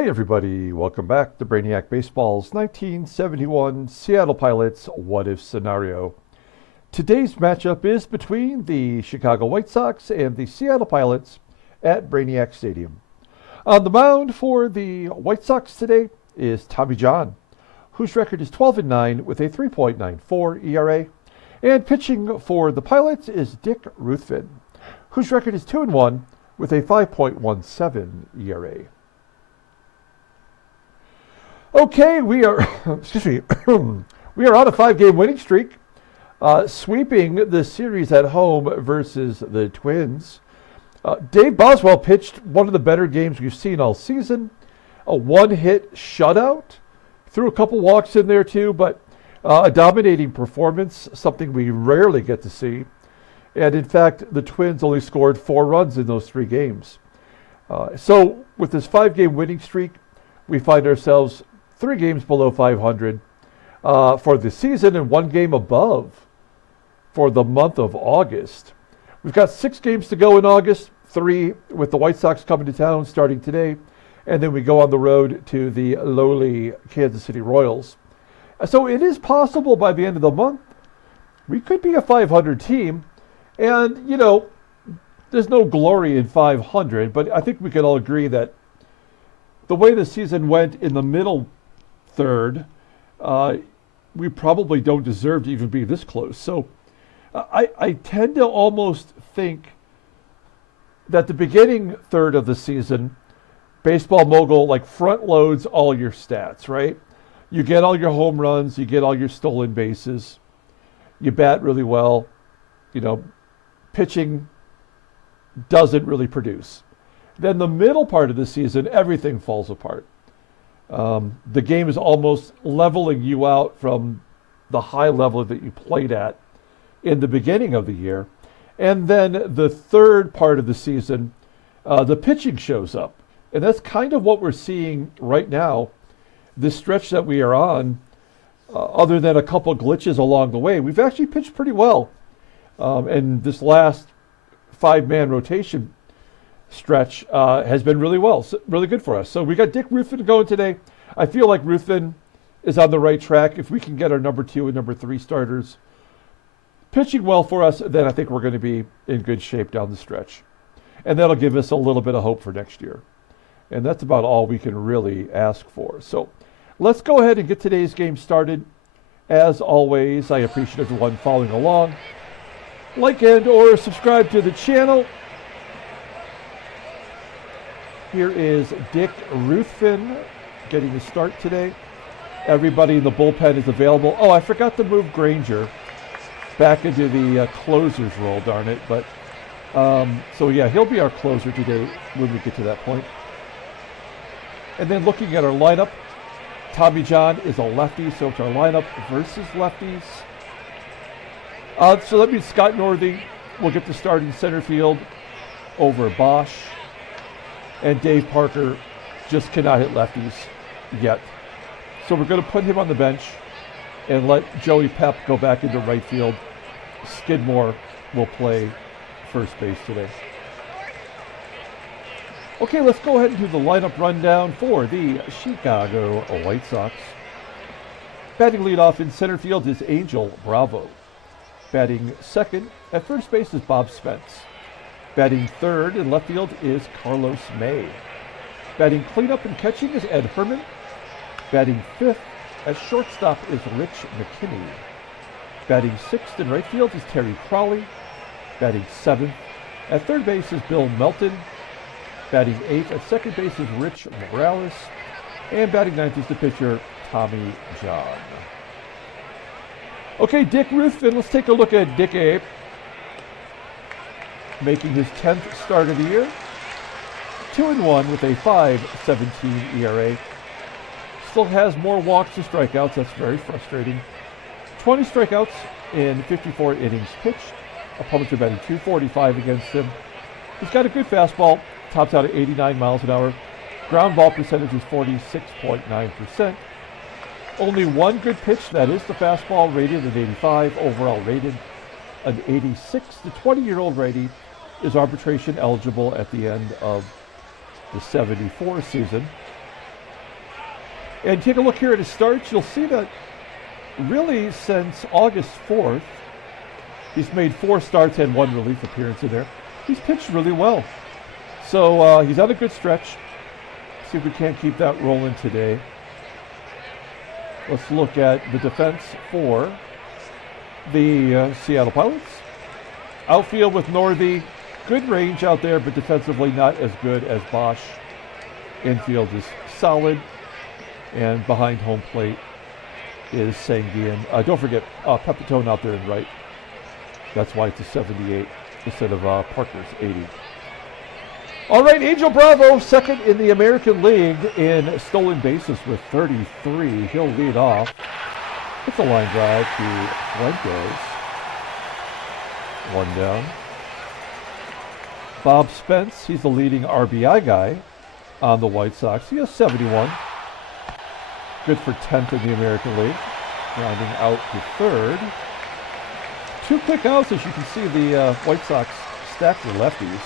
Hey everybody, welcome back to Brainiac Baseball's 1971 Seattle Pilots What If Scenario. Today's matchup is between the Chicago White Sox and the Seattle Pilots at Brainiac Stadium. On the mound for the White Sox today is Tommy John, whose record is 12-9 with a 3.94 ERA. And pitching for the Pilots is Dick Ruthven, whose record is 2-1 with a 5.17 ERA. Okay, we are, we are on a 5-game winning streak, sweeping the series at home versus the Twins. Dave Boswell pitched one of the better games we've seen all season. A one-hit shutout, threw a couple walks in there too, but a dominating performance, something we rarely get to see. And in fact, the Twins only scored 4 runs in those 3 games. So with this 5-game winning streak, we find ourselves 3 games below 500 for the season and 1 game above for the month of August. We've got 6 games to go in August, 3 with the White Sox coming to town starting today, and then we go on the road to the lowly Kansas City Royals. So it is possible by the end of the month, we could be a 500 team, and, you know, there's no glory in 500, but I think we can all agree that the way the season went in the middle third, we probably don't deserve to even be this close. So I tend to almost think that the beginning third of the season, Baseball Mogul like front loads all your stats, right? You get all your home runs, you get all your stolen bases, you bat really well, you know, pitching doesn't really produce. Then the middle part of the season, everything falls apart. The game is almost leveling you out from the high level that you played at in the beginning of the year. And then the third part of the season, the pitching shows up. And that's kind of what we're seeing right now. This stretch that we are on, other than a couple glitches along the way, we've actually pitched pretty well. And this last 5-man rotation stretch has been really well, really good for us. So we got Dick Ruthven going today. I feel like Ruthven is on the right track. If we can get our number 2 and number 3 starters pitching well for us, then I think we're going to be in good shape down the stretch. And that'll give us a little bit of hope for next year. And that's about all we can really ask for. So let's go ahead and get today's game started. As always, I appreciate everyone following along. Like and or subscribe to the channel. Here is Dick Ruthven getting the start today. Everybody in the bullpen is available. Oh, I forgot to move Granger back into the closer's role, darn it. But so yeah, he'll be our closer today when we get to that point. And then looking at our lineup, Tommy John is a lefty, so it's our lineup versus lefties. So that means Scott Northey will get the start in center field over Bosch. And Dave Parker just cannot hit lefties yet. So we're going to put him on the bench and let Joey Pep go back into right field. Skidmore will play first base today. Okay, let's go ahead and do the lineup rundown for the Chicago White Sox. Batting leadoff in center field is Angel Bravo. Batting second at first base is Bob Spence. Batting third in left field is Carlos May. Batting cleanup and catching is Ed Herrmann. Batting fifth at shortstop is Rich McKinney. Batting sixth in right field is Terry Crowley. Batting seventh at third base is Bill Melton. Batting eighth at second base is Rich Morales. And batting ninth is the pitcher Tommy John. Okay, Dick Ruthven, let's take a look at Dick Abe. Making his 10th start of the year. 2-1 with a 5.17 ERA. Still has more walks than strikeouts. That's very frustrating. 20 strikeouts in 54 innings pitched. Opponents are batting .245 against him. He's got a good fastball. Tops out at 89 miles an hour. Ground ball percentage is 46.9%. Only one good pitch, that is the fastball, rated at 85. Overall rated an 86. The 20-year-old righty is arbitration eligible at the end of the 74 season. And take a look here at his starts. You'll see that really since August 4th, he's made 4 starts and 1 relief appearance in there. He's pitched really well. So he's on a good stretch. See if we can't keep that rolling today. Let's look at the defense for the Seattle Pilots. Outfield with Northey. Good range out there, but defensively not as good as Bosch. Infield is solid. And behind home plate is SANGUILLEN. Don't forget PEPITONE out there in right. That's why it's a 78 instead of Parker's 80. All right, Angel Bravo, second in the American League in stolen bases with 33. He'll lead off. It's a line drive to Fuentes. 1 down. Bob Spence, he's the leading RBI guy on the White Sox. He has 71. Good for 10th in the American League. Rounding out to third. 2 quick outs, as you can see, the White Sox stacked their lefties.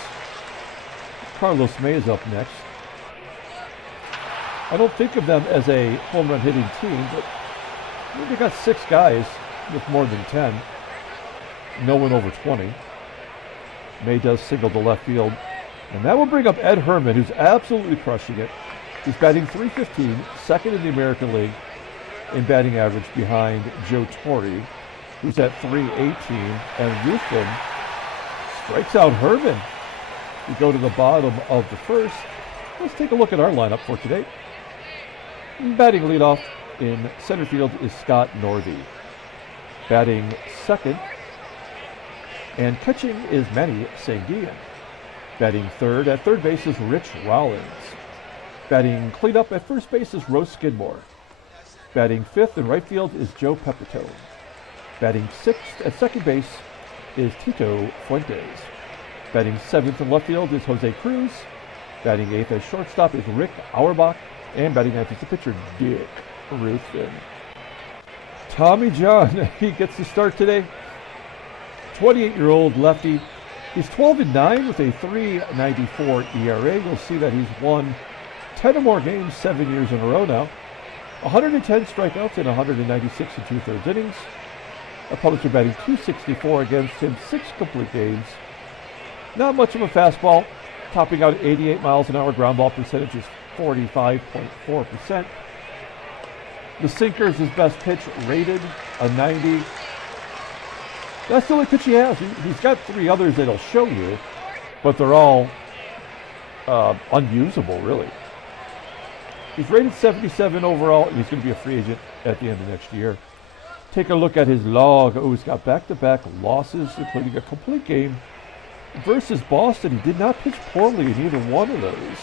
Carlos May is up next. I don't think of them as a home run hitting team, but they got 6 guys with more than 10. No one over 20. May does single to left field. And that will bring up Ed Herrmann, who's absolutely crushing it. He's batting .315, second in the American League in batting average behind Joe Torre, who's at .318. And Ruthven strikes out Herrmann. We go to the bottom of the first. Let's take a look at our lineup for today. Batting leadoff in center field is Scott Northey. Batting second and catching is Manny SANGUILLEN. Batting third at third base is Rich Rollins. Batting cleanup at first base is Roe SKIDMORE. Batting fifth in right field is Joe PEPITONE. Batting sixth at second base is Tito Fuentes. Batting seventh in left field is Jose CRUZ. Batting eighth as shortstop is Rick AUERBACH. And batting ninth is the pitcher, Dick Ruthven. Tommy John, he gets the start today. 28-year-old lefty. He's 12-9 with a .394 ERA. You'll see that he's won 10 or more games 7 years in a row now. 110 strikeouts in 196 2/3 innings. Opponents are batting .264 against him, 6 complete games. Not much of a fastball, topping out at 88 miles an hour. Ground ball percentage is 45.4%. The sinker is his best pitch, rated a 90. That's the only pitch he has. He's got 3 others that he'll show you, but they're all unusable, really. He's rated 77 overall, and he's going to be a free agent at the end of next year. Take a look at his log. Oh, he's got back-to-back losses, including a complete game versus Boston. He did not pitch poorly in either one of those.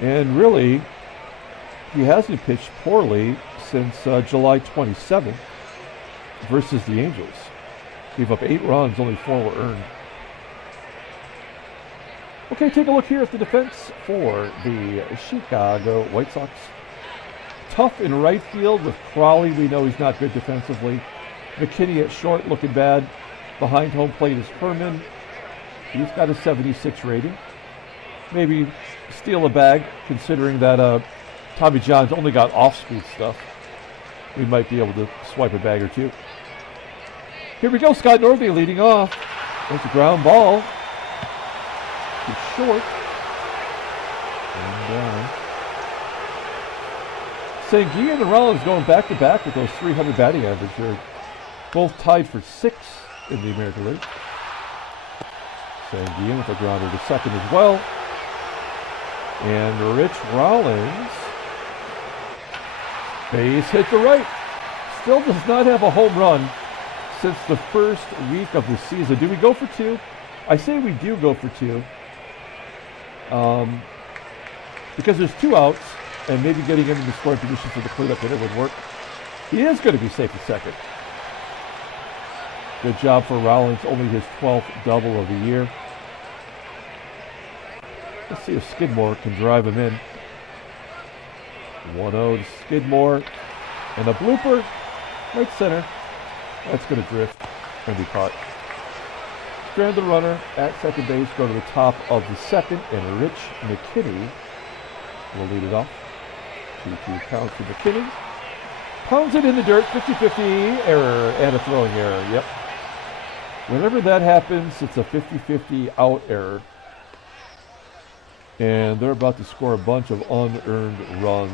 And really, he hasn't pitched poorly since July 27th versus the Angels. Gave up 8 runs, only 4 were earned. Okay, take a look here at the defense for the Chicago White Sox. Tough in right field with CROWLEY. We know he's not good defensively. McKINNEY at short, looking bad. Behind home plate is HERRMANN. He's got a 76 rating. Maybe steal a bag, considering that Tommy John's only got off-speed stuff. We might be able to swipe a bag or 2. Here we go, Scott Northey leading off. There's a ground ball. Too short. And down. SANGUILLEN and Rollins going back-to-back with those 300 batting average. They're both tied for 6th in the American League. SANGUILLEN with a grounder to second as well. And Rich Rollins, base hit to right. Still does not have a home run since the first week of the season. Do we go for 2? I say we do go for 2. Because there's 2 outs, and maybe getting him in the scoring position for the cleanup hitter would work. He is going to be safe at second. Good job for Rollins, only his 12th double of the year. Let's see if Skidmore can drive him in. 1-0 to Skidmore. And a blooper, right center. That's going to drift and be caught. Strand the runner at second base, go to the top of the second, and Rich McKinney will lead it off. 2-2 count to McKINNey. Pounds it in the dirt, 50-50, error, and a throwing error, yep. Whenever that happens, it's a 50-50 out error. And they're about to score a bunch of unearned runs.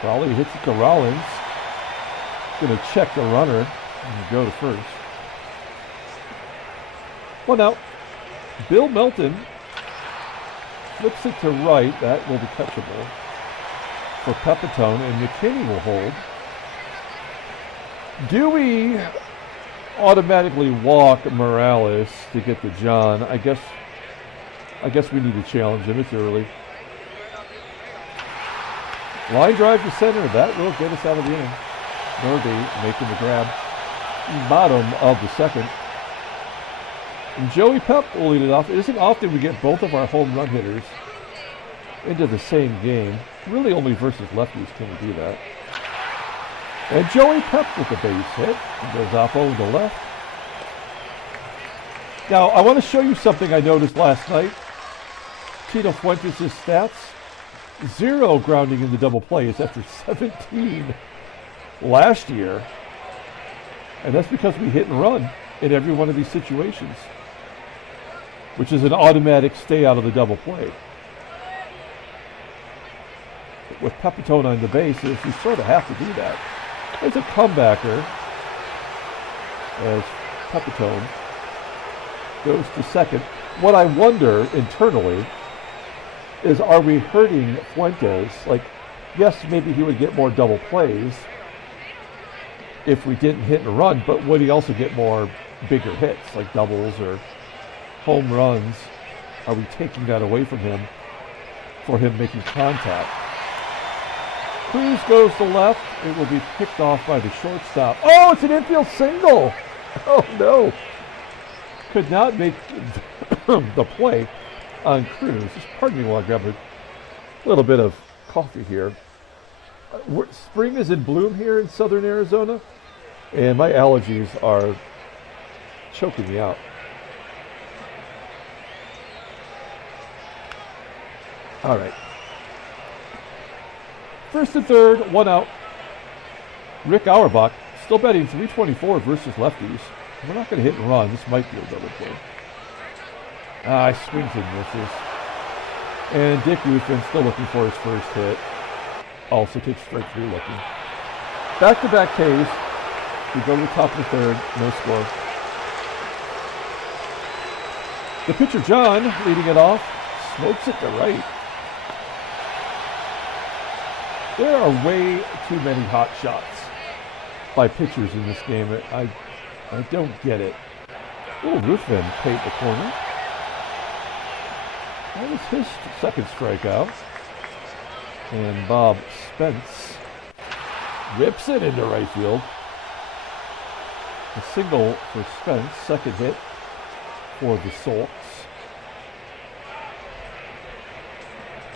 Crowley hits it to Rollins. Going to check the runner and go to first. 1 out. Bill Melton flips it to right. That will be catchable for Pepitone, and McKinney will hold. Do we automatically walk Morales to get to John? I guess we need to challenge him. It's early. Line drive to center. That will get us out of the inning. Northey making the grab. Bottom of the second. And Joey Pep will lead it off. It isn't often we get both of our home run hitters into the same game. Really only versus lefties can we do that. And Joey Pep with the base hit. He goes off over the left. Now, I want to show you something I noticed last night. Tito Fuentes' stats. 0 grounding in the double play. It's after 17 last year. And that's because we hit and run in every one of these situations, which is an automatic stay out of the double play. But with Pepitone on the bases, you sort of have to do that. There's a comebacker as Pepitone goes to second. What I wonder internally is, are we hurting Fuentes? Like, yes, maybe he would get more double plays if we didn't hit and run, but would he also get more bigger hits, like doubles or home runs? Are we taking that away from him for him making contact? Cruz goes to left. It will be picked off by the shortstop. Oh, it's an infield single. Oh, no. Could not make the play on Cruz. Just pardon me while I grab a little bit of coffee here. Spring is in bloom here in southern Arizona, and my allergies are choking me out. All right. First and third, 1 out. Rick Auerbach still betting 324 versus lefties. We're not going to hit and run. This might be a double play. Swings and misses. And Dick Ruthven still looking for his first hit. Also takes strike 3 looking. Back-to-back Ks. We go to the top of the third. No score. The pitcher, John, leading it off. Smokes it to right. There are way too many hot shots by pitchers in this game. I don't get it. Ruthven paid the corner. That was his second strikeout. And Bob Spence rips it into right field. A single for Spence, second hit for the Sox.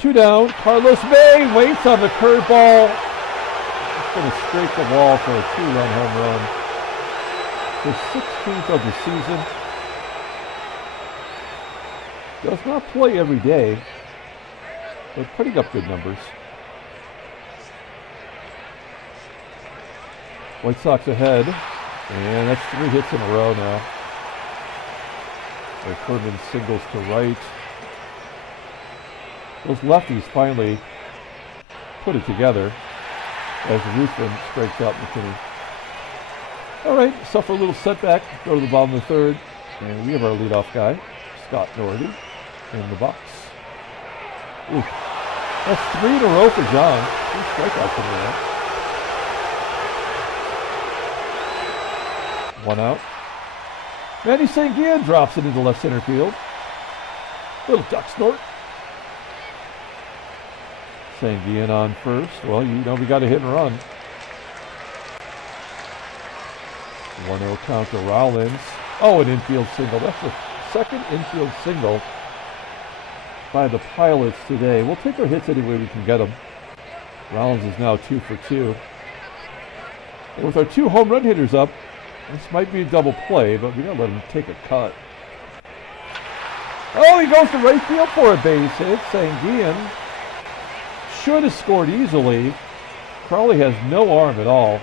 2 down. Carlos May waits on the curveball. It's going to scrape the wall for a 2-run home run. His 16th of the season. Does not play every day, but putting up good numbers. White Sox ahead, and that's 3 hits in a row now. HERRMANN singles to right. Those lefties finally put it together as Ruthven strikes out McKinney. All right, suffer a little setback, go to the bottom of the third, and we have our leadoff guy, Scott Northey, in the box. Ooh, that's 3 in a row for John. 3 strikeouts in a row. 1 out. Manny Sanguillen drops it into left center field. Little duck snort. Sanguillen on first. Well, you know we got a hit and run. 1-0 count to Rollins. Oh, an infield single. That's the second infield single by the Pilots today. We'll take our hits any way we can get them. Rollins is now 2 for 2. And with our 2 home run hitters up, this might be a double play, but we gotta let him take a cut. Oh, he goes to right field for a base hit. Sanguillen should have scored easily. Crowley has no arm at all.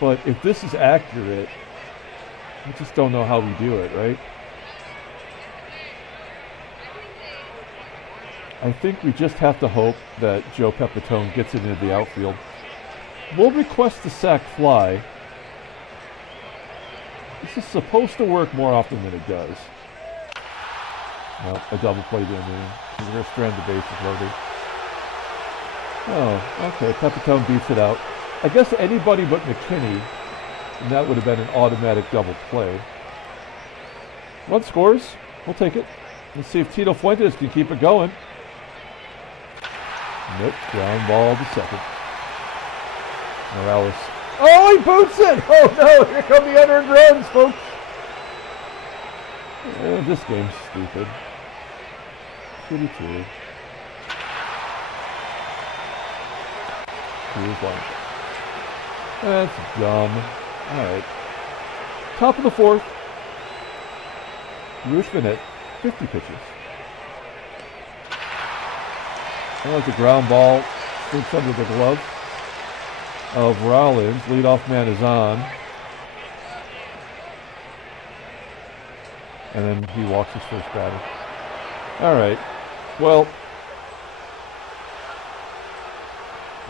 But if this is accurate, I just don't know how we do it, right? I think we just have to hope that Joe Pepitone gets it into the outfield. We'll request the sac fly. This is supposed to work more often than it does. Well, a double play didn't mean. We're going to strand the bases loaded. Oh, okay. Pepitone beats it out. I guess anybody but McKinney, and that would have been an automatic double play. Run scores. We'll take it. Let's see if Tito Fuentes can keep it going. Nope. Ground ball to second. Morales. Oh, he boots it! Oh no, here come the unearned runs, folks. This game's stupid. 2-2. Here's one. That's dumb. Alright. Top of the fourth. Ruthven at 50 pitches. That was a ground ball. Slips under the glove of Rollins. Leadoff man is on. And then he walks his first batter. All right. Well,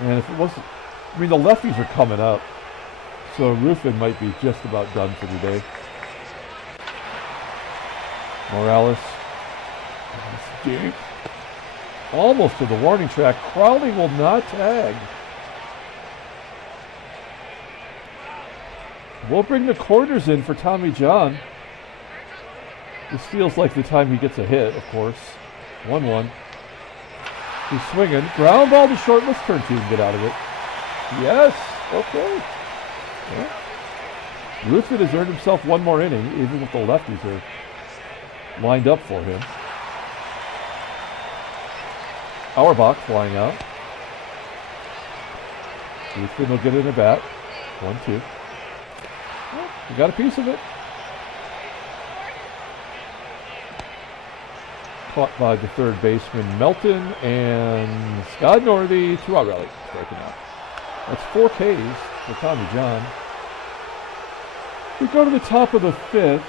and if it wasn't, I mean, the lefties are coming up. So Ruthven might be just about done for the day. Morales. Stink. Almost to the warning track. Crowley will not tag. We'll bring the corners in for Tommy John. This feels like the time he gets a hit, of course. 1-1. He's swinging. Ground ball to short. Let's turn two and get out of it. Yes. Okay. Yeah. Ruthven has earned himself one more inning, even if the lefties are lined up for him. Auerbach flying out. Ruthven will get in a bat. 1-2. We got a piece of it. Caught by the third baseman Melton and Scott Northey. 2-out rally. Striking out. That's 4 Ks for Tommy John. We go to the top of the fifth.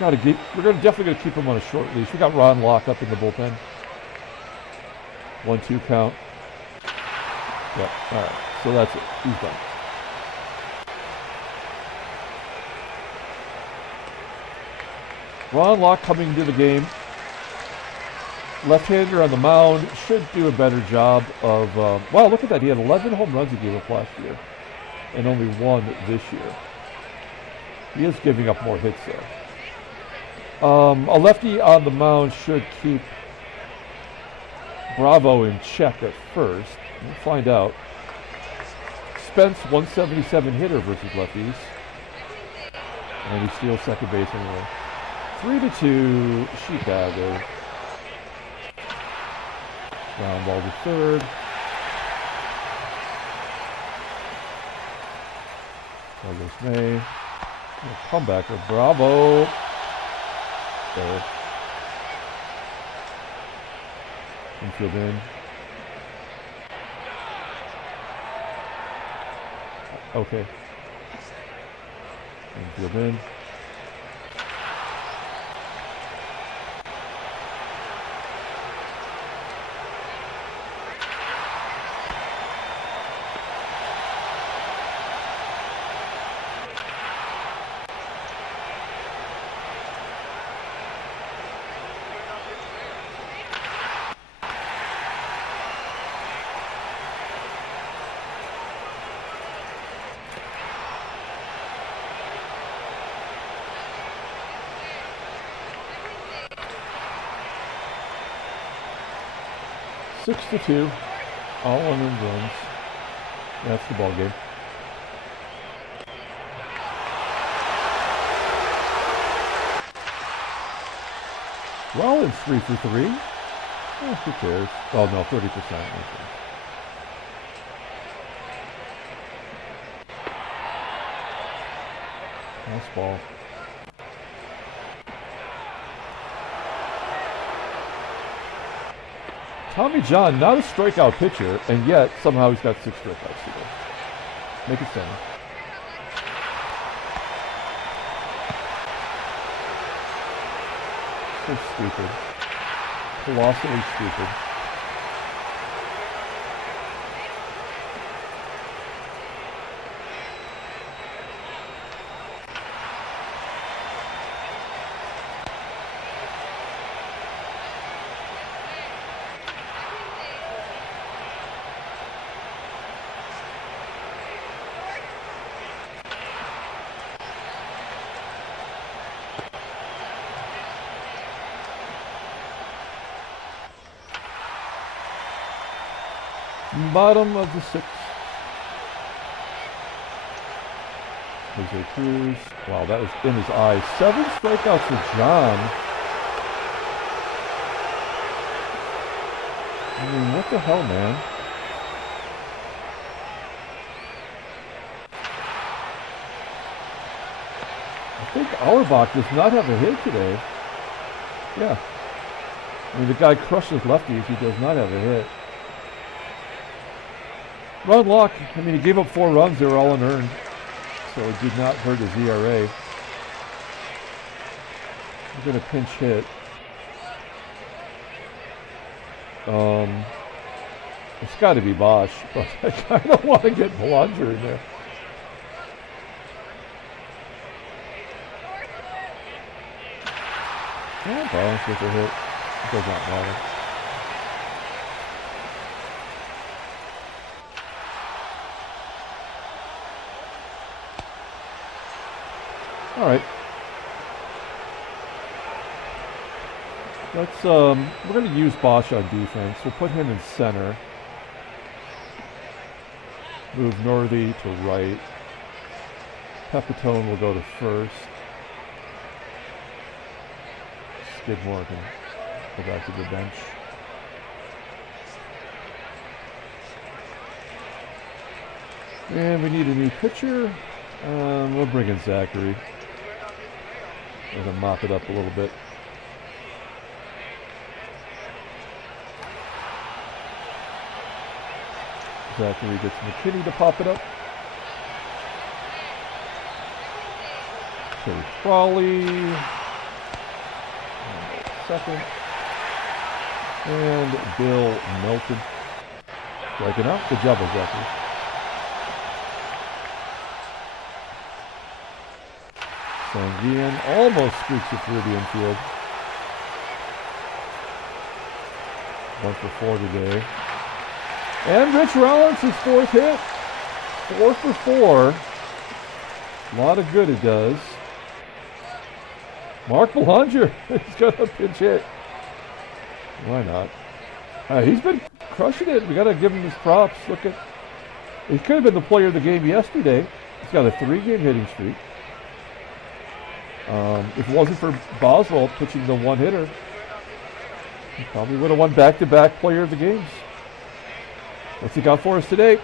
We're definitely going to keep him on a short leash. We got Ron Locke up in the bullpen. 1-2 count. Yep. All right. So that's it. He's done. Ron Locke coming into the game. Left-hander on the mound should do a better job of... wow, look at that. He had 11 home runs he gave up last year and only 1 this year. He is giving up more hits, though. A lefty on the mound should keep Bravo in check at first. We'll find out. Spence, 177 hitter versus lefties. And he steals second base anyway. 3-2, Chicago. Ground ball to third. Douglas May. Comeback of Bravo. There. Infield in. Okay. Infield in. Six to 2, all unearned runs. That's the ball game. Rollins 3 for 3. Oh, who cares? Oh no, 30%. Okay. Nice ball. Tommy John, not a strikeout pitcher, and yet somehow he's got 6 strikeouts today. Make it center. So stupid. Colossally stupid. Bottom of the 6th. Jose Cruz. Wow, that was in his eyes. 7 strikeouts for John. I mean, what the hell, man? I think Auerbach does not have a hit today. Yeah. I mean, the guy crushes lefties. He does not have a hit. Run luck. I mean, he gave up 4 runs. They were all unearned. So it did not hurt his ERA. We're going to pinch hit. It's got to be Bosch, but I kind of want to get Belanger in there. Yeah, Bosch with a hit. It does not matter. All right. Let's we're going to use Bosch on defense. We'll put him in center. Move Northey to right. Pepitone will go to first. Skidmore can go back to the bench. And we need a new pitcher. We'll bring in Zachary. We're going to mop it up a little bit. Zachary gets McKinney to pop it up. So CROWLEY. Second. And Bill Melton. Striking out. Good job, Zachary. SANGUILLEN almost squeaks it through the infield. 1 for 4 today. And Rich Rollins, his 4th hit. 4 for 4. A lot of good it does. Mark Belanger, he's got a pinch hit. Why not? He's been crushing it. We got to give him his props. Look at, he could have been the player of the game yesterday. He's got a 3-game hitting streak. If it wasn't for Boswell pitching the 1-hitter, he probably would have won back-to-back player of the games. What's he got for us today?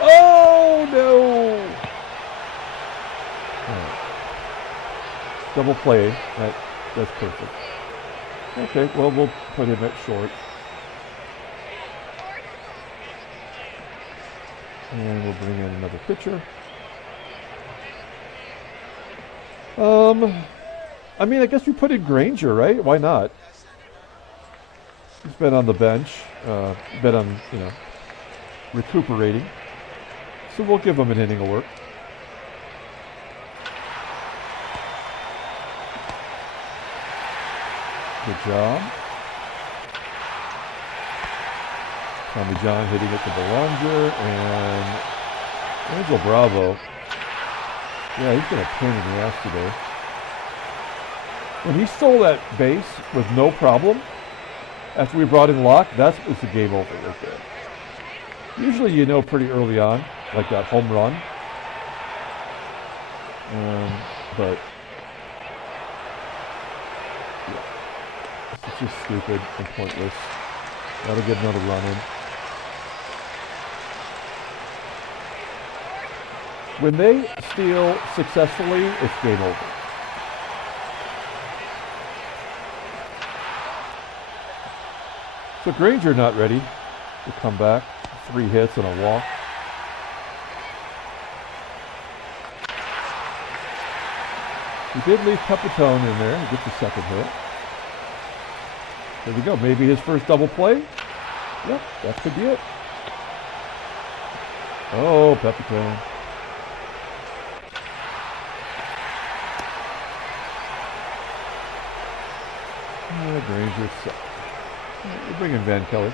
Oh, no! Right. Double play. That's perfect. Okay, well, we'll put him at short. And we'll bring in another pitcher. I mean, I guess we put in Granger, right? Why not? He's been on the bench, been on, recuperating. So we'll give him an inning of work. Good job. Tommy John hitting it to Belanger, and Angel Bravo. Yeah, he's been a pain in the ass today. When he stole that base with no problem, after we brought in Locke, that was the game over right there. Usually you know pretty early on, like that home run. But yeah, it's just stupid and pointless. That'll get another run in. When they steal successfully, it's game over. So Granger not ready to come back. 3 hits and a walk. He did leave Pepitone in there. He gets a second hit. There we go. Maybe his first double play. Yep, that could be it. Oh, Pepitone. Granger sucked. We'll bring in Van Kelly.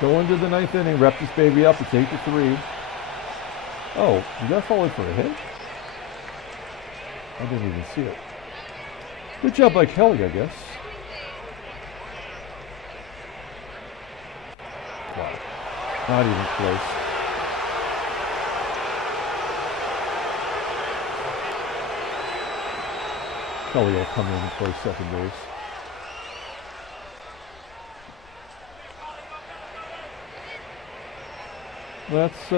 Going to the 9th inning, wrap this baby up. It's 8-3. Oh, did that fall in for a hit? I didn't even see it. Good job by Kelly, I guess. Wow. Not even close. Kelly will come in and play second base. Let's,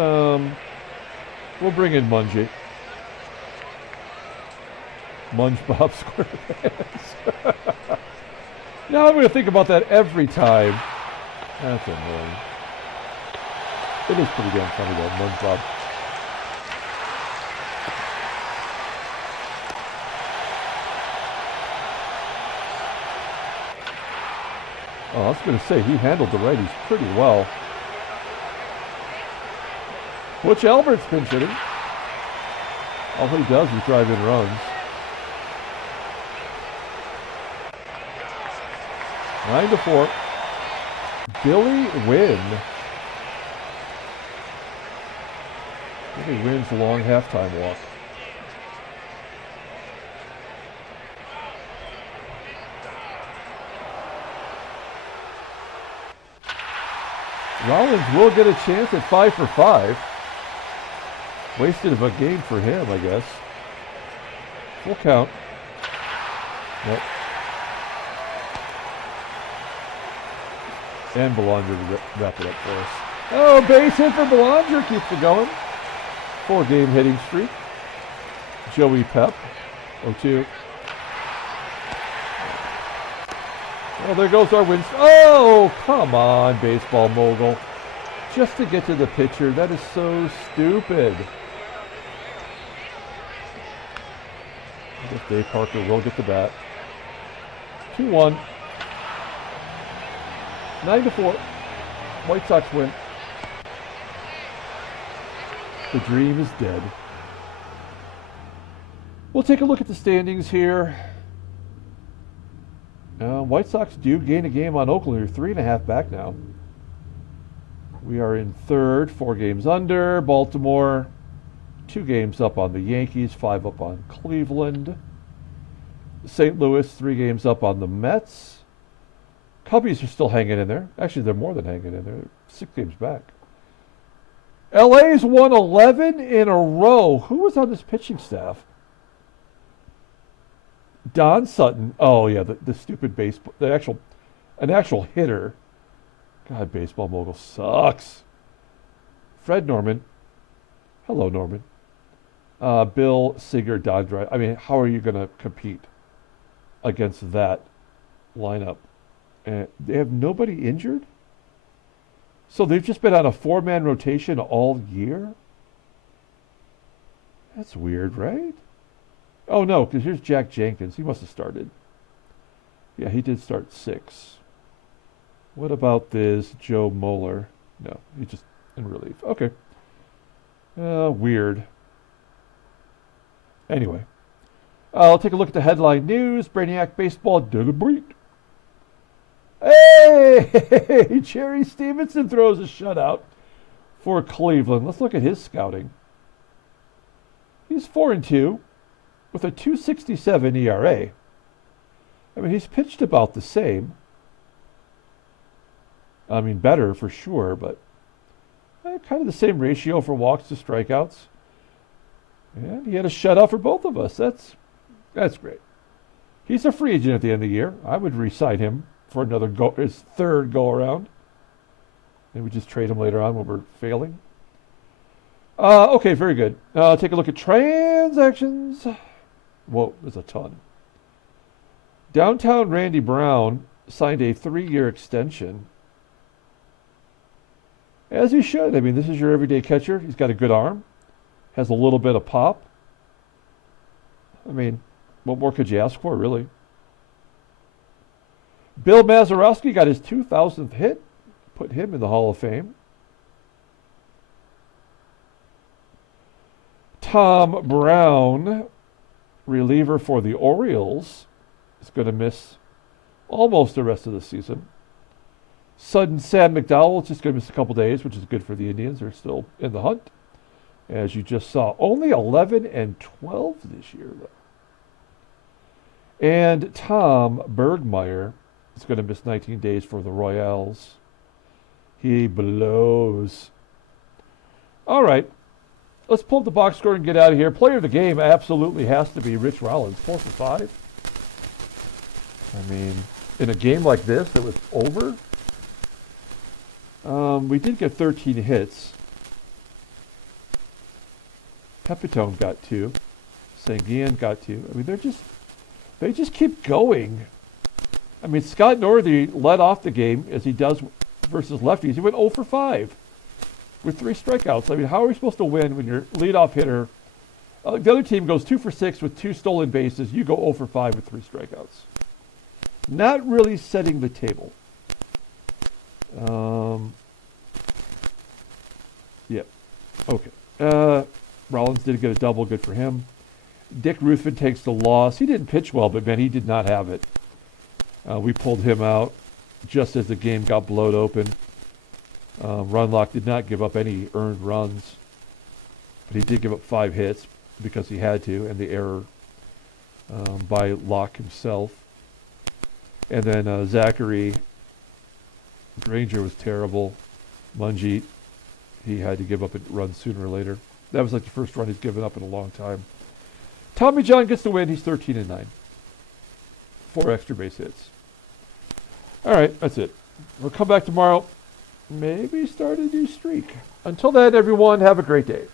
we'll bring in Mungie. Mungebob SquarePants. Now I'm going to think about that every time. That's annoying. It is pretty damn funny though, Mungebob. Oh, I was going to say, he handled the righties pretty well. Butch Albert's pinch hitting. All he does is drive in runs. 9-4. Billy Wynn. Billy Wynn's long halftime walk. Rollins will get a chance at 5 for 5. Wasted of a game for him, I guess. Full count. Nope. And Belanger to wrap it up for us. Oh, base hit for Belanger keeps it going. 4-game hitting streak. Joey Pep, 0-2. Well, there goes our win. Oh, come on, baseball mogul. Just to get to the pitcher, that is so stupid. I guess Dave Parker will get the bat. 2-1. 9-4. White Sox win. The dream is dead. We'll take a look at the standings here. White Sox do gain a game on Oakland. They're 3.5 back now. We are in third, 4 games under. Baltimore, 2 games up on the Yankees, 5 up on Cleveland. St. Louis, 3 games up on the Mets. Cubbies are still hanging in there. Actually, they're more than hanging in there. They're 6 games back. LA's won 11 in a row. Who was on this pitching staff? Don Sutton. Oh yeah, the stupid baseball, an actual hitter. God, baseball mogul sucks. Fred Norman. Hello, Norman. Bill Seeger, Don Dry. I mean, how are you going to compete against that lineup? They have nobody injured? So they've just been on a 4-man rotation all year? That's weird, right? Oh, no, because here's Jack Jenkins. He must have started. Yeah, he did start 6. What about this Joe Moeller? No, he's just in relief. Okay. Weird. Anyway, I'll take a look at the headline news. Brainiac Baseball did a break. Hey! Cherry Stevenson throws a shutout for Cleveland. Let's look at his scouting. He's 4-2 with a 2.67 ERA. I mean, he's pitched about the same. I mean, better for sure, but kind of the same ratio for walks to strikeouts. And he had a shutout for both of us. That's great. He's a free agent at the end of the year. I would re-sign him for his third go-around. Maybe we just trade him later on when we're failing. Okay, very good. Take a look at transactions. Whoa, there's a ton. Downtown Randy Brown signed a 3-year extension. As he should. I mean, this is your everyday catcher. He's got a good arm. Has a little bit of pop. I mean, what more could you ask for, really? Bill Mazeroski got his 2,000th hit. Put him in the Hall of Fame. Tom Brown, reliever for the Orioles, is going to miss almost the rest of the season. Sudden Sam McDowell is just going to miss a couple days, which is good for the Indians. They're still in the hunt, as you just saw. Only 11 and 12 this year, though. And Tom Bergmeyer is going to miss 19 days for the Royals. He blows. All right. Let's pull up the box score and get out of here. Player of the game absolutely has to be Rich Rollins, 4 for 5. I mean, in a game like this that was over, we did get 13 hits. Pepitone got 2. Sanguillen got 2. I mean, they just keep going. I mean, Scott Northey led off the game as he does versus lefties. He went 0 for 5 with 3 strikeouts. I mean, how are we supposed to win when your leadoff hitter, the other team goes 2 for 6 with 2 stolen bases, you go 0 for 5 with 3 strikeouts? Not really setting the table. Yep. Okay. Rollins did get a double. Good for him. Dick Ruthven takes the loss. He didn't pitch well, but man, he did not have it. We pulled him out just as the game got blowed open. Runlock did not give up any earned runs, but he did give up 5 hits because he had to, and the error by Locke himself. And then Zachary Granger was terrible. Mungeet, he had to give up a run sooner or later. That was like the first run he's given up in a long time. Tommy John gets the win. He's 13 and 9. 4 extra base hits. All right, that's it. We'll come back tomorrow. Maybe start a new streak. Until then, everyone, have a great day.